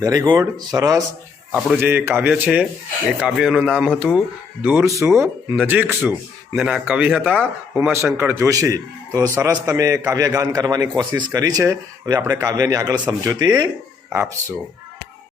Very good સરસ. આપણું જે કાવ્ય છે, એ કાવ્યનું નામ હતું દૂર શું, નજીક શું? ને એના કવિ હતા ઉમાશંકર જોશી. તો સરસ તમે કાવ્યગાન કરવાની કોશિશ કરી છે. હવે આપણે કાવ્યની આગળ સમજૂતી આપશું.